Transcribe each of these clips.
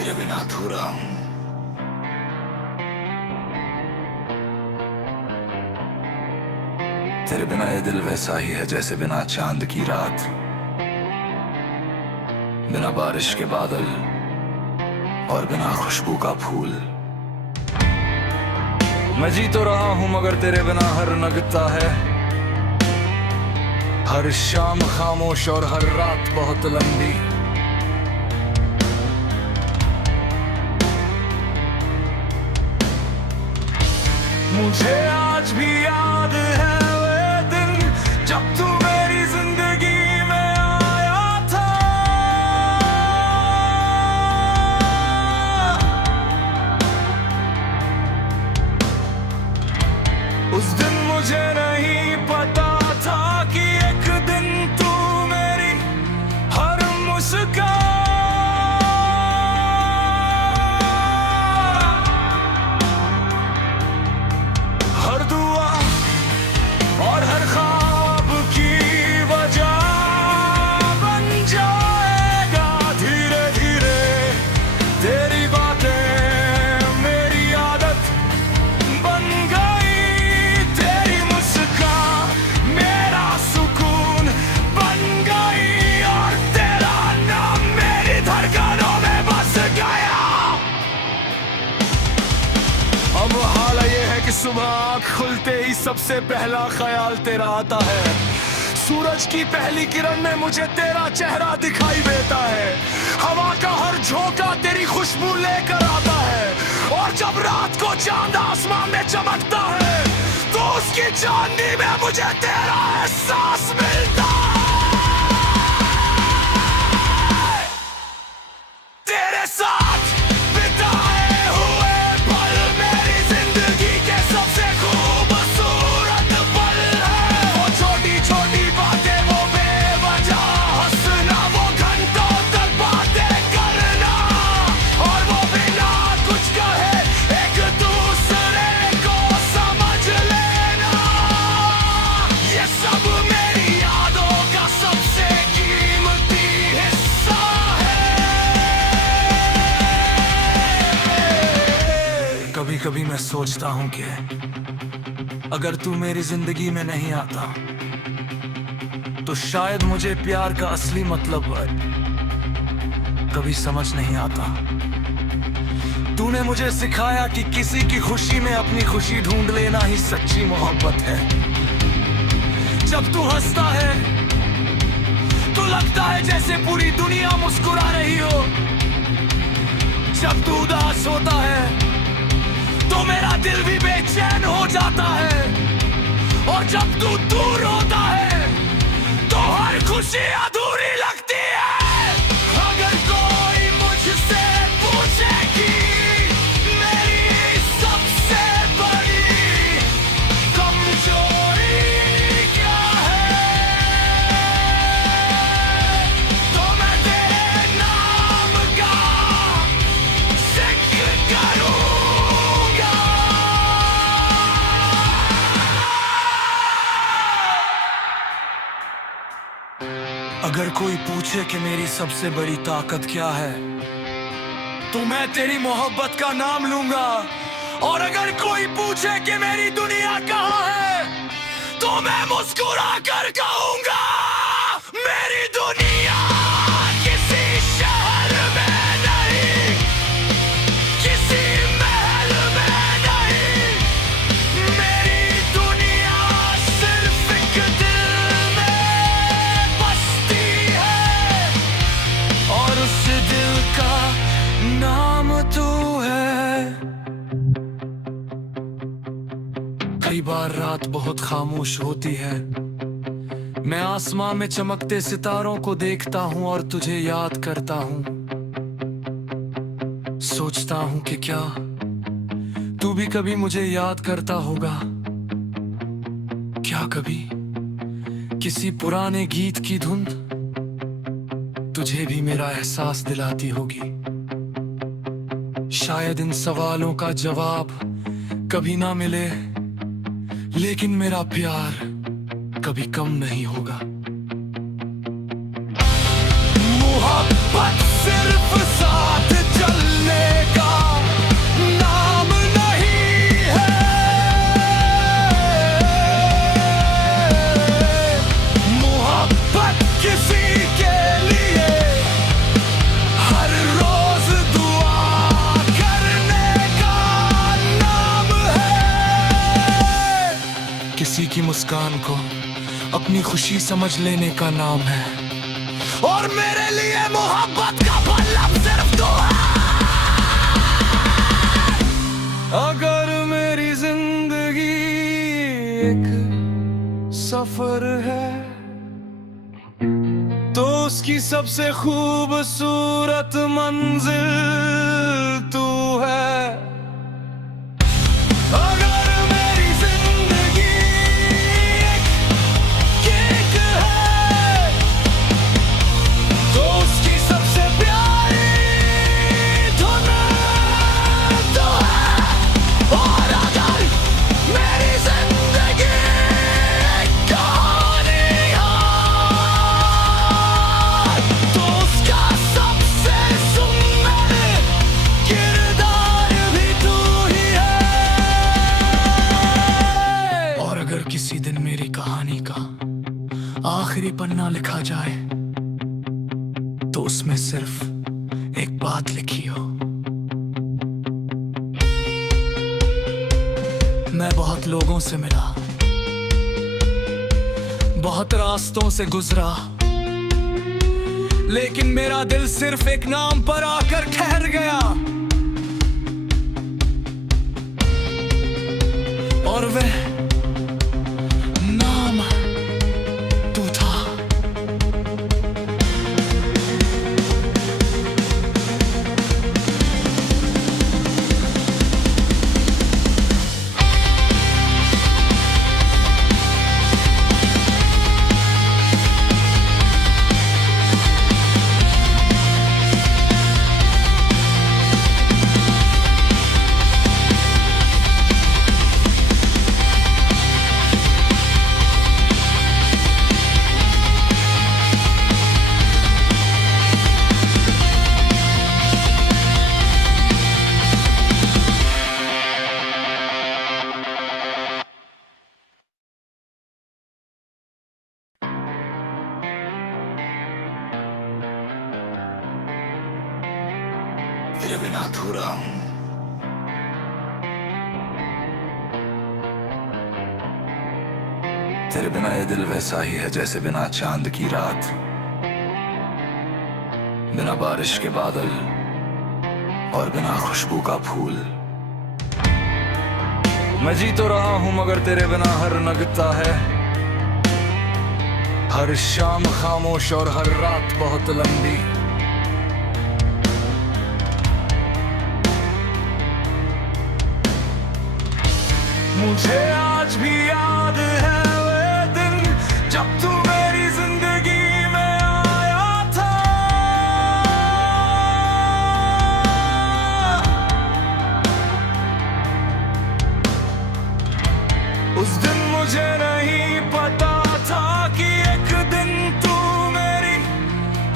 तेरे बिना अधूरा हूं। तेरे बिना ये दिल वैसा ही है जैसे बिना चांद की रात, बिना बारिश के बादल और बिना खुशबू का फूल। मैं जी तो रहा हूं मगर तेरे बिना हर लगता है, हर शाम खामोश और हर रात बहुत लंबी। मुझे आज भी याद है वे दिन जब तू मेरी जिंदगी में आया था। उस दिन मुझे नहीं पता था कि एक दिन तू मेरी हर मुस्कान, हर दुआ और हर ख्वाब की वजह बन जाएगा। धीरे धीरे तेरी बातें मेरी आदत बन गई, तेरी मुस्कान मेरा सुकून बन गई और तेरा नाम मेरी धड़कनों में बस गया। अब हाल ये है कि सुबह आँख खुलते ही सबसे पहला ख्याल तेरा आता है। सूरज की पहली किरण में मुझे तेरा चेहरा दिखाई देता है। हवा का हर झोंका तेरी खुशबू लेकर आता है और जब रात को चांद आसमान में चमकता है तो उसकी चांदनी में मुझे तेरा एहसास मिलता है। तेरे साथ बिताए हुए पल मेरी जिंदगी के सबसे खूबसूरत पल है। वो छोटी छोटी बातें, वो बेवजह हंसना, वो घंटों तक बातें करना और वो बिना कुछ कहे एक दूसरे को समझ लेना, ये सब मेरी यादों का सबसे कीमती हिस्सा है। कभी कभी मैं सोचता हूं कि अगर तू मेरी जिंदगी में नहीं आता तो शायद मुझे प्यार का असली मतलब कभी समझ नहीं आता। तूने मुझे सिखाया कि किसी की खुशी में अपनी खुशी ढूंढ लेना ही सच्ची मोहब्बत है। जब तू हंसता है तो लगता है जैसे पूरी दुनिया मुस्कुरा रही हो। जब तू उदास होता है तो मेरा दिल भी बेचैन हो जाता है और जब तू दूर होता है तो हर खुशी अधूरी लगती है। अगर कोई मुझसे पूछे कि मेरी सबसे बड़ी कमजोरी क्या है तो मैं तेरे नाम का जिक्र करूंगा। अगर कोई पूछे कि मेरी सबसे बड़ी ताकत क्या है तो मैं तेरी मोहब्बत का नाम लूंगा और अगर कोई पूछे कि मेरी दुनिया कहाँ है तो मैं मुस्कुरा कर कहूंगा मेरी दुनिया किसी शहर में नहीं, किसी महल में नहीं, मेरी दुनिया सिर्फ एक दिल में बसती है और उस दिल का नाम तू है। कई बार रात बहुत खामोश होती है, मैं आसमां में चमकते सितारों को देखता हूं और तुझे याद करता हूं। सोचता हूं कि क्या तू भी कभी मुझे याद करता होगा। क्या कभी किसी पुराने गीत की धुन तुझे भी मेरा एहसास दिलाती होगी। शायद इन सवालों का जवाब कभी ना मिले लेकिन मेरा प्यार कभी कम नहीं होगा। मोहब्बत सिर्फ साथ चल को अपनी खुशी समझ लेने का नाम है, और मेरे लिए मोहब्बत का मतलब सिर्फ तू है। अगर मेरी जिंदगी एक सफर है तो उसकी सबसे खूबसूरत मंजिल तू है। अगर मेरी जिंदगी एक केक है तो उसकी सबसे प्यारी धुन तू है। और अगर मेरी जिंदगी एक कहानी है तो उसका सबसे सुंदर किरदार भी तू ही है। और अगर किसी दिन मेरी कहानी का आखिरी पन्ना लिखा जाए तो उसमें सिर्फ एक बात लिखी हो। मैं बहुत लोगों से मिला, बहुत रास्तों से गुजरा, लेकिन मेरा दिल सिर्फ एक नाम पर आकर ठहर गया, और वह नाम तू था। तेरे बिना अधूरा हूं, तेरे बिना ये दिल वैसा ही है जैसे बिना चांद की रात, बिना बारिश के बादल और बिना खुशबू का फूल। मैं जी तो रहा हूं मगर तेरे बिना हर लगता है, हर शाम खामोश और हर रात बहुत लंबी। मुझे आज भी याद है वे दिन जब तू मेरी जिंदगी में आया था। उस दिन मुझे नहीं पता था कि एक दिन तू मेरी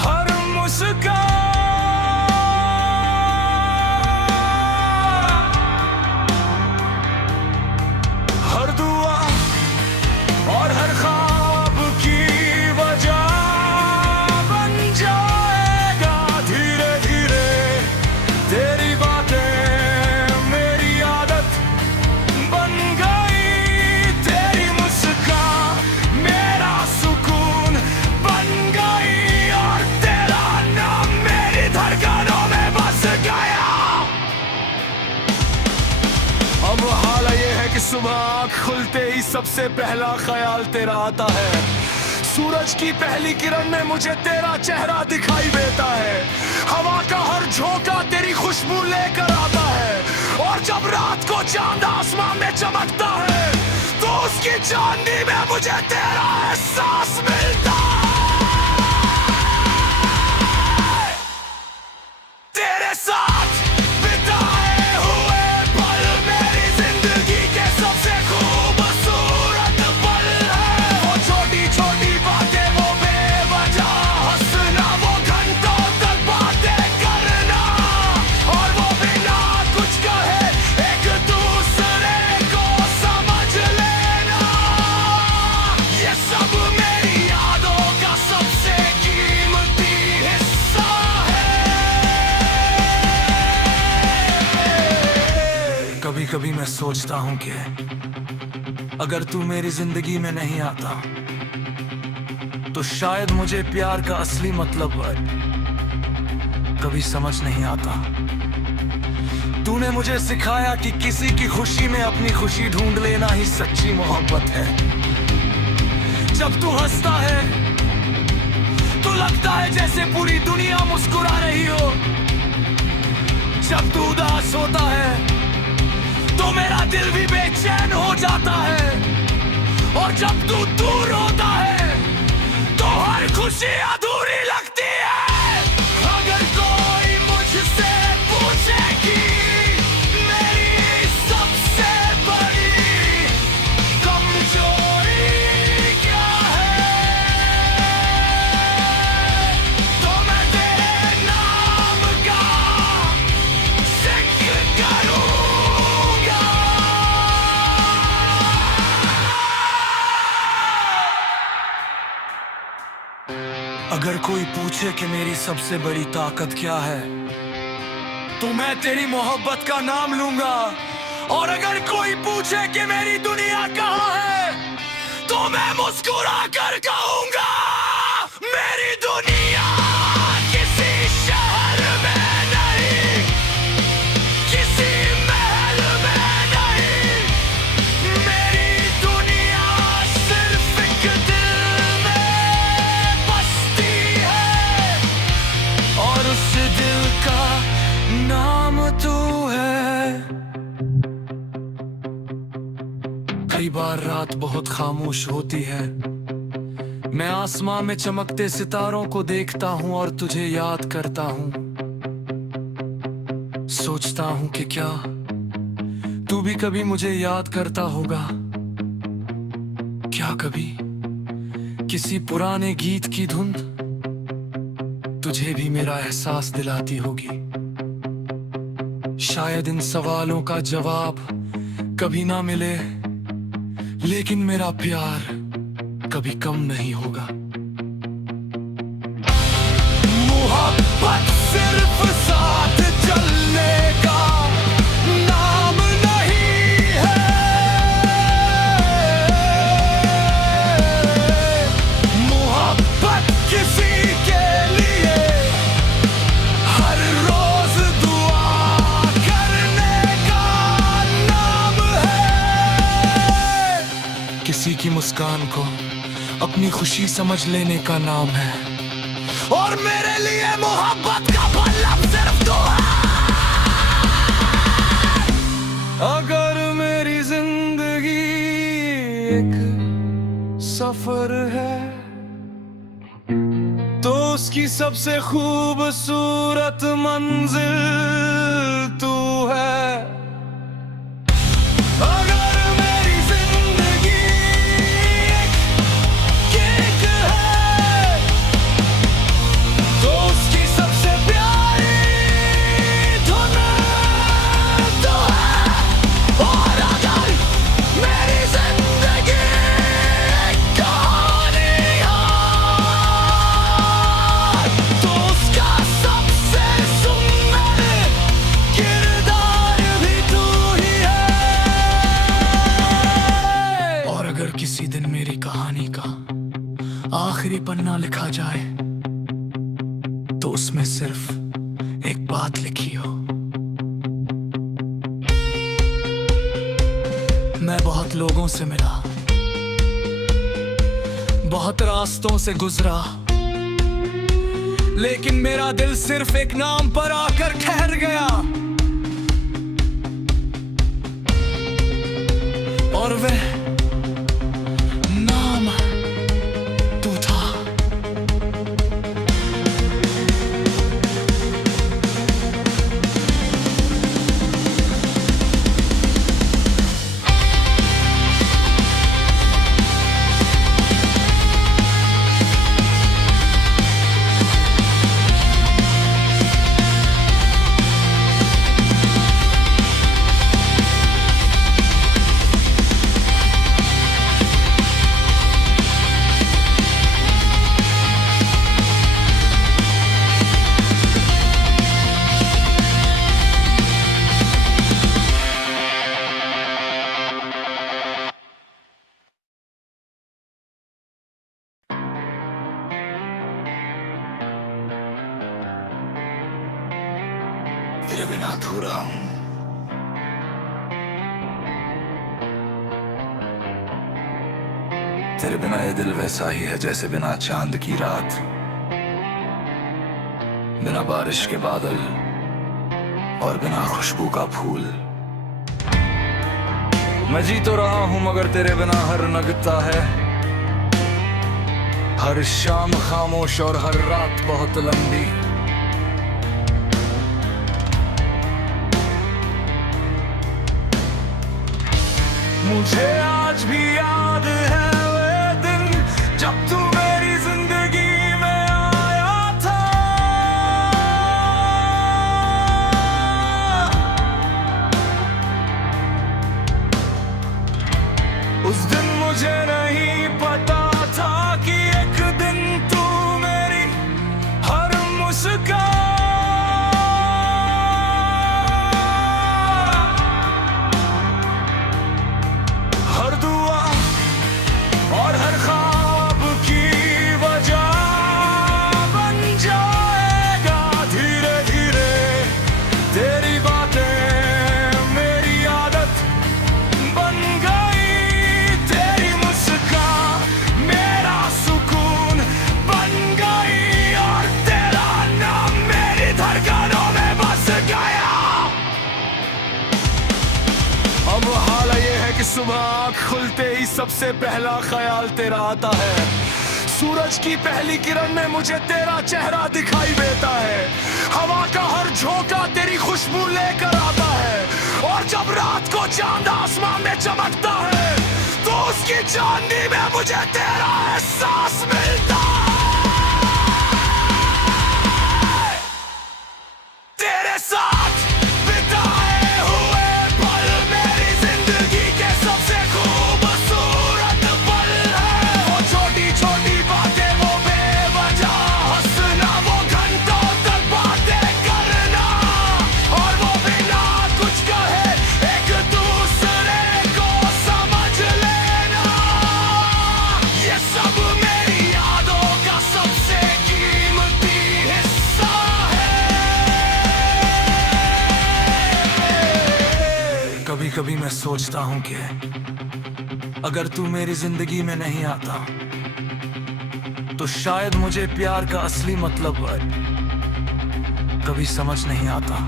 हर मुस्कान, हर दुआ और हर ख्वाब की वजह बन जाएगा धीरे धीरे। तेरी बातें मेरी आदत बन गई, तेरी मुस्कान मेरा सुकून बन गई, और तेरा नाम मेरी धड़कनों में बस गया। अब हाल ये है कि सुबह आँख खुलते ही सबसे पहला ख्याल तेरा आता है। सूरज की पहली किरण में मुझे तेरा चेहरा दिखाई देता है, हवा का हर झोंका तेरी खुशबू लेकर आता है, और जब रात को चांद आसमान में चमकता है तो उसकी चांदनी में मुझे तेरा एहसास मिलता है। तेरे साथ बिताए हुए पल मेरी जिंदगी के सबसे खूबसूरत पल है। वो छोटी छोटी बातें, वो बेवजह हंसना, वो घंटों तक बातें करना, और वो बिना कुछ कहे एक दूसरे को समझ लेना, ये सब मेरी यादों का सबसे कीमती हिस्सा है। कभी कभी मैं सोचता हूँ कि अगर तू मेरी जिंदगी में नहीं आता तो शायद मुझे प्यार का असली मतलब कभी समझ नहीं आता। तूने मुझे सिखाया कि किसी की खुशी में अपनी खुशी ढूंढ लेना ही सच्ची मोहब्बत है। जब तू हंसता है तो लगता है जैसे पूरी दुनिया मुस्कुरा रही हो। जब तू उदास होता है तो मेरा दिल भी बेचैन हो जाता है। और जब तू दूर होता है तो हर खुशी अधूरी लगती है। अगर कोई मुझसे पूछे कि मेरी सबसे बड़ी कमजोरी क्या है, तो मैं तेरे नाम का जिक्र करूंगा। अगर कोई पूछे कि मेरी सबसे बड़ी ताकत क्या है, तो मैं तेरी मोहब्बत का नाम लूंगा। और अगर कोई पूछे कि मेरी दुनिया कहाँ है, तो मैं मुस्कुरा कर कहूंगा मेरी दुनिया किसी शहर में नहीं, किसी महल में नहीं। मेरी दुनिया सिर्फ एक दिल में बसती है, और उस दिल का नाम तू है। कई बार रात बहुत खामोश होती है, मैं आसमां में चमकते सितारों को देखता हूं और तुझे याद करता हूं। सोचता हूं कि क्या तू भी कभी मुझे याद करता होगा। क्या कभी किसी पुराने गीत की धुन तुझे भी मेरा एहसास दिलाती होगी। शायद इन सवालों का जवाब कभी ना मिले, लेकिन मेरा प्यार कभी कम नहीं होगा। मोहब्बत सिर्फ साथ चलने का नाम नहीं है। मोहब्बत किसी के लिए हर रोज दुआ करने का नाम है। किसी की मुस्कान को अपनी खुशी समझ लेने का नाम है, और मेरे लिए मोहब्बत का मतलब सिर्फ तू है। अगर मेरी जिंदगी एक सफर है, तो उसकी सबसे खूबसूरत मंजिल तू है। अगर मेरी जिंदगी एक केक है, तो उसकी सबसे प्यारी धुन तो है। और अगर मेरी जिंदगी एक कहानी है, तो उसका सबसे सुंदर किरदार भी तू ही है। और अगर किसी दिन मेरी कहानी का आखिरी पन्ना लिखा जाए, तो उसमें सिर्फ एक बात लिखी हो। मैं बहुत लोगों से मिला, बहुत रास्तों से गुजरा, लेकिन मेरा दिल सिर्फ एक नाम पर आकर ठहर गया। और वह नाम तू था। तेरे बिना अधूरा हूं। तेरे बिना ये दिल वैसा ही है जैसे बिना चांद की रात, बिना बारिश के बादल और बिना खुशबू का फूल। मैं जी तो रहा हूं मगर तेरे बिना हर लगता है, हर शाम खामोश और हर रात बहुत लंबी। मुझे आज भी याद है वे दिन जब तू मेरी जिंदगी में आया था। उस दिन मुझे नहीं पता था कि एक दिन तू मेरी हर मुस्कान, हर दुआ और हर ख्वाब की वजह बन जाएगा। धीरे धीरे तेरी बातें मेरी आदत बन गई, तेरी मुस्कान मेरा सुकून बन गई और तेरा नाम मेरी धड़कनों में बस गया। अब हाल ये है कि सुबह आँख खुलते ही सबसे पहला ख्याल तेरा आता है। सूरज की पहली किरण में मुझे तेरा चेहरा दिखाई देता है। हवा का हर झोंका तेरी खुशबू लेकर आता है और जब रात को चांद आसमान में चमकता है तो उसकी चांदनी में मुझे तेरा एहसास मिलता है। तेरे साथ बिताए हुए पल मेरी जिंदगी के सबसे खूबसूरत पल है। वो छोटी छोटी बातें, वो बेवजह हंसना, वो घंटों तक बातें करना और वो बिना कुछ कहे एक दूसरे को समझ लेना, ये सब मेरी यादों का सबसे कीमती हिस्सा है। कभी कभी मैं सोचता हूं कि अगर तू मेरी जिंदगी में नहीं आता तो शायद मुझे प्यार का असली मतलब कभी समझ नहीं आता।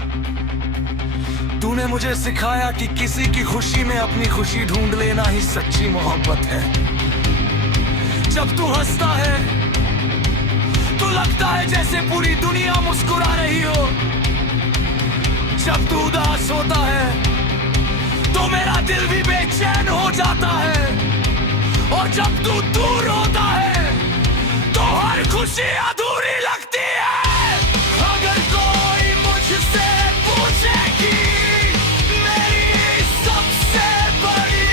तूने मुझे सिखाया कि किसी की खुशी में अपनी खुशी ढूंढ लेना ही सच्ची मोहब्बत है। जब तू हंसता है तो लगता है जैसे पूरी दुनिया मुस्कुरा रही हो। जब तू उदास होता है तो मेरा दिल भी बेचैन हो जाता है और जब तू दूर होता है तो हर खुशी अधूरी लगती है। अगर कोई मुझसे पूछे कि मेरी सबसे बड़ी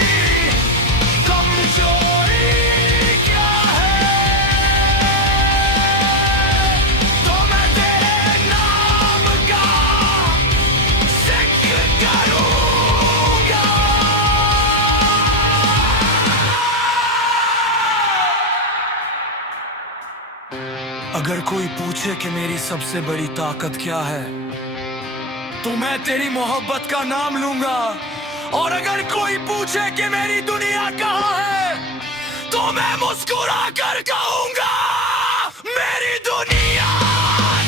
कमजोरी क्या है तो मैं तेरे नाम का जिक्र करूंगा। अगर कोई पूछे कि मेरी सबसे बड़ी ताकत क्या है तो मैं तेरी मोहब्बत का नाम लूंगा। और अगर कोई पूछे कि मेरी दुनिया कहाँ है तो मैं मुस्कुरा कर कहूंगा मेरी दुनिया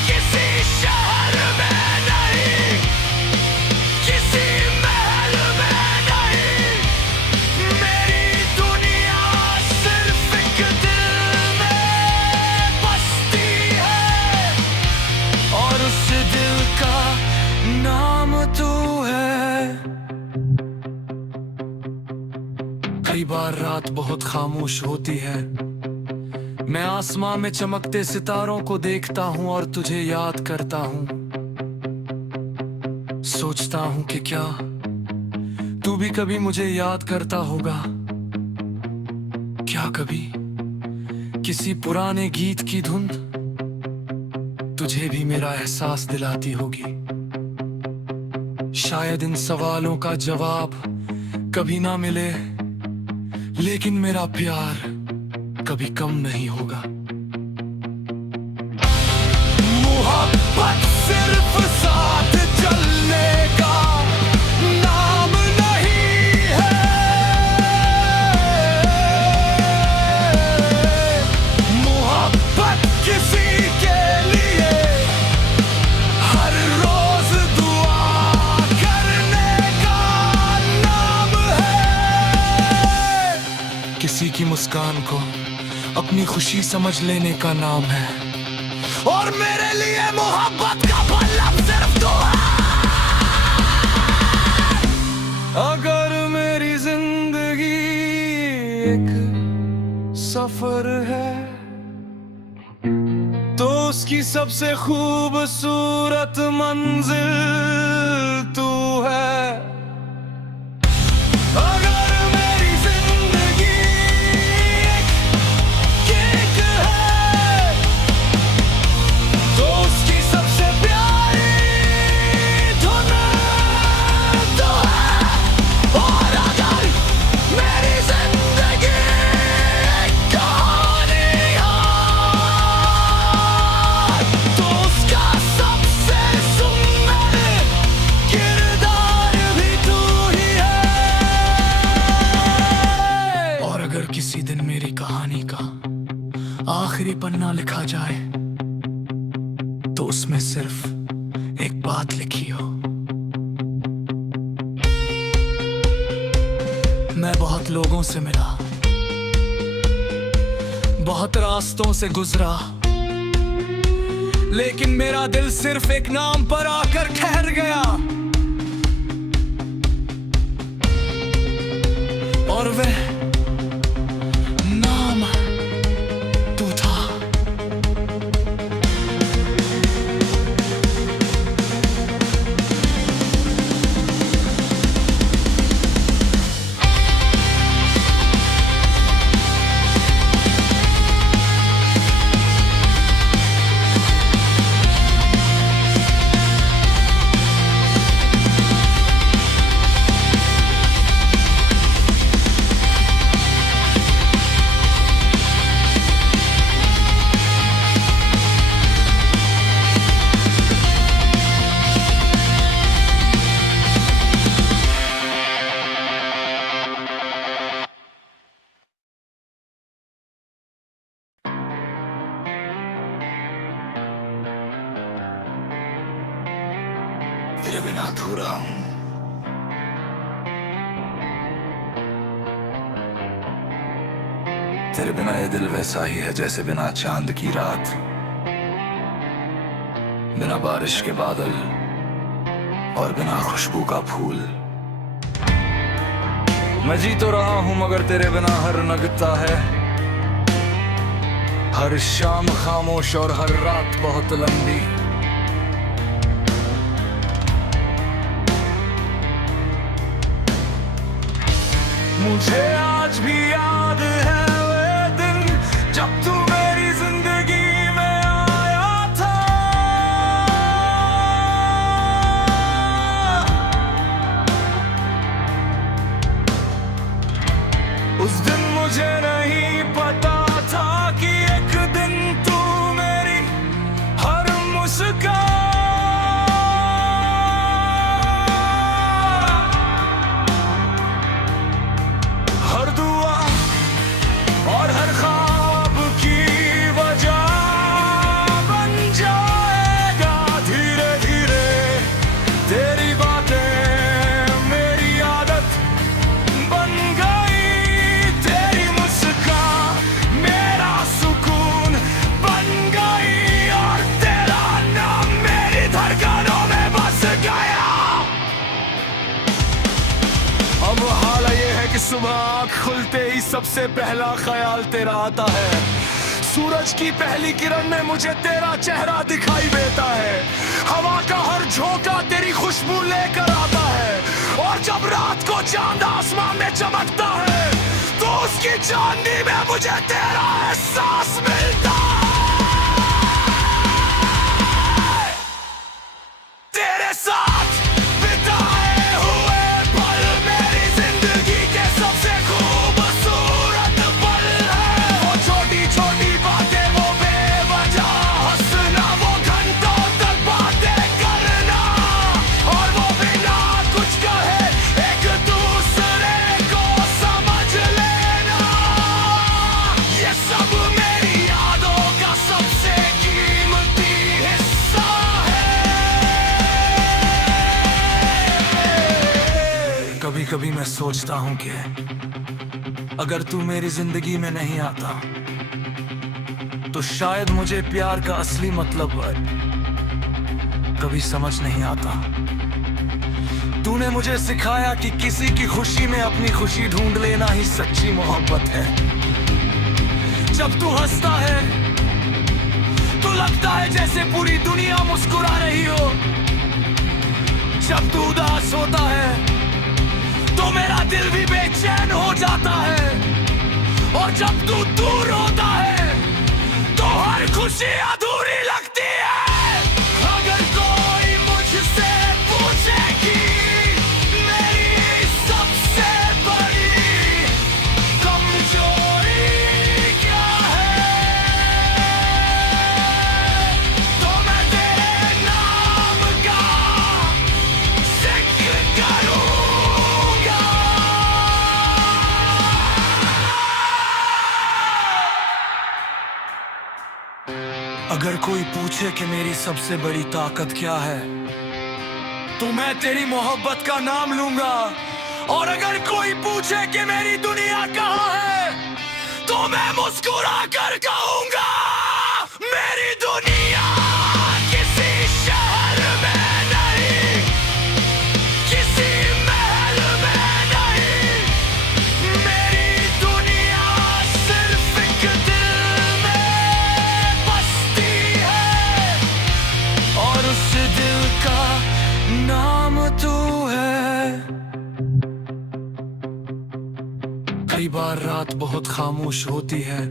किसी शहर में नहीं, किसी महल में नहीं, मेरी दुनिया सिर्फ एक दिल में बसती है और उस दिल का नाम तू है। कई बार रात बहुत खामोश होती है, मैं आसमां में चमकते सितारों को देखता हूं और तुझे याद करता हूं। सोचता हूं कि क्या तू भी कभी मुझे याद करता होगा। क्या कभी किसी पुराने गीत की धुन तुझे भी मेरा एहसास दिलाती होगी। शायद इन सवालों का जवाब कभी ना मिले लेकिन मेरा प्यार कभी कम नहीं होगा। मोहब्बत सिर्फ साथ चल मुस्कान को अपनी खुशी समझ लेने का नाम है। और मेरे लिए मोहब्बत का मतलब सिर्फ तू है। अगर मेरी जिंदगी एक सफर है तो उसकी सबसे खूबसूरत मंजिल तू है। अगर मेरी जिंदगी एक केक है तो उसकी सबसे प्यारी धुन तू है। और अगर मेरी जिंदगी एक कहानी तो उसका सबसे सुंदर किरदार भी तू ही है। और अगर किसी दिन मेरी कहानी का आखिरी पन्ना लिखा जाए तो उसमें सिर्फ एक बात लिखी हो। मैं बहुत लोगों से मिला, बहुत रास्तों से गुजरा, लेकिन मेरा दिल सिर्फ एक नाम पर आकर ठहर गया। और वह नाम तू था। तेरे बिना अधूरा हूं। तेरे बिना ये दिल वैसा ही है जैसे बिना चांद की रात, बिना बारिश के बादल और बिना खुशबू का फूल। मैं जी तो रहा हूं मगर तेरे बिना हर लगता है। हर शाम खामोश और हर रात बहुत लंबी। मुझे आज भी याद है वे दिन जब तू मेरी जिंदगी में आया था। उस दिन मुझे नहीं पता था कि एक दिन तू मेरी हर मुस्कान, हर दुआ और हर ख्वाब की वजह बन जाएगा। धीरे धीरे तेरी बातें मेरी आदत बन गई। तेरी मुस्कान मेरा सुकून बन गई और तेरा नाम मेरी धड़कनों में बस गया। अब हाल ये है कि सुबह आँख खुलते ही सबसे पहला ख्याल तेरा आता है। सूरज की पहली किरण में मुझे तेरा चेहरा दिखाई देता है। हवा का हर झोंका तेरी खुशबू लेकर आता है। और जब रात को चांद आसमान में चमकता है तो उसकी चांदनी में मुझे तेरा एहसास मिलता है। तेरे साथ बिताए हुए पल मेरी जिंदगी के सबसे खूबसूरत पल है। वो छोटी छोटी बातें, वो बेवजह हंसना, वो घंटों तक बातें करना और वो बिना कुछ कहे एक दूसरे को समझ लेना। ये सब मेरी यादों का सबसे कीमती हिस्सा है। कभी कभी मैं सोचता हूँ कि अगर तू मेरी जिंदगी में नहीं आता तो शायद मुझे प्यार का असली मतलब कभी समझ नहीं आता। तूने मुझे सिखाया कि किसी की खुशी में अपनी खुशी ढूंढ लेना ही सच्ची मोहब्बत है। जब तू हंसता है तो लगता है जैसे पूरी दुनिया मुस्कुरा रही हो। जब तू उदास होता है तो मेरा दिल भी बेचैन हो जाता है। और जब तू दूर होता है तो हर खुशी अधूरी लगती है। अगर कोई मुझसे पूछे कि मेरी सबसे बड़ी कमजोरी क्या है, तो मैं तेरे नाम का जिक्र करूंगा। अगर कोई पूछे कि मेरी सबसे बड़ी ताकत क्या है तो मैं तेरी मोहब्बत का नाम लूंगा। और अगर कोई पूछे कि मेरी दुनिया कहाँ है तो मैं मुस्कुरा कर कहूंगा मेरी दुनिया किसी शहर में नहीं, किसी महल में नहीं। मेरी दुनिया सिर्फ एक दिल में बसती है और उस दिल का नाम तू है। कई बार रात बहुत खामोश होती है,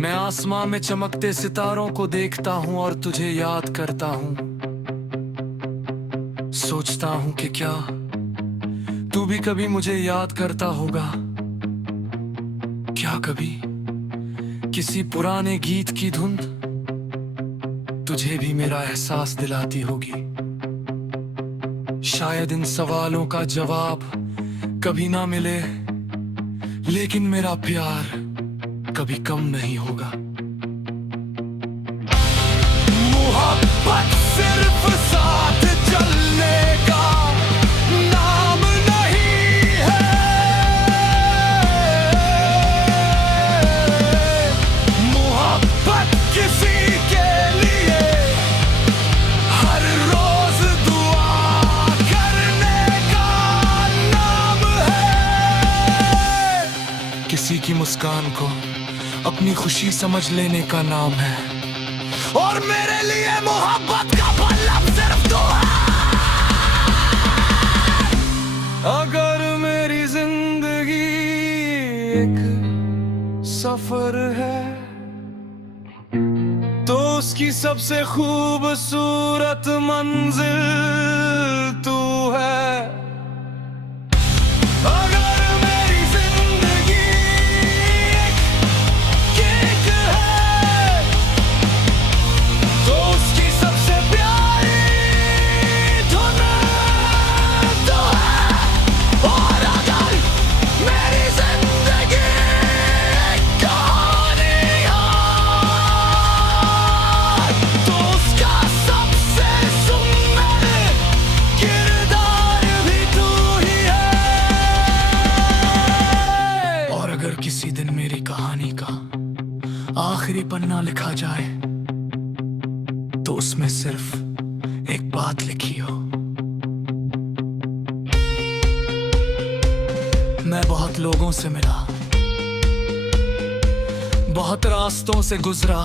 मैं आसमां में चमकते सितारों को देखता हूं और तुझे याद करता हूं। सोचता हूं कि क्या तू भी कभी मुझे याद करता होगा। क्या कभी किसी पुराने गीत की धुन तुझे भी मेरा एहसास दिलाती होगी। शायद इन सवालों का जवाब कभी ना मिले, लेकिन मेरा प्यार कभी कम नहीं होगा। मोहब्बत सिर्फ साथ चलने का नाम नहीं है। मोहब्बत किसी के लिए हर रोज दुआ करने का नाम है। किसी की मुस्कान को अपनी खुशी समझ लेने का नाम है। और मेरे लिए मोहब्बत का मतलब सिर्फ तू है। अगर मेरी जिंदगी एक सफर है तो उसकी सबसे खूबसूरत मंजिल तू है। अगर मेरी जिंदगी एक केक है तो उसकी सबसे प्यारी धुन तो है। और अगर मेरी जिंदगी एक कहानी है तो उसका सबसे सुंदर किरदार भी तू ही है। और अगर किसी दिन मेरी कहानी का आखिरी पन्ना लिखा जाए तो उसमें सिर्फ एक बात लिखी हो। मैं बहुत लोगों से मिला, बहुत रास्तों से गुजरा,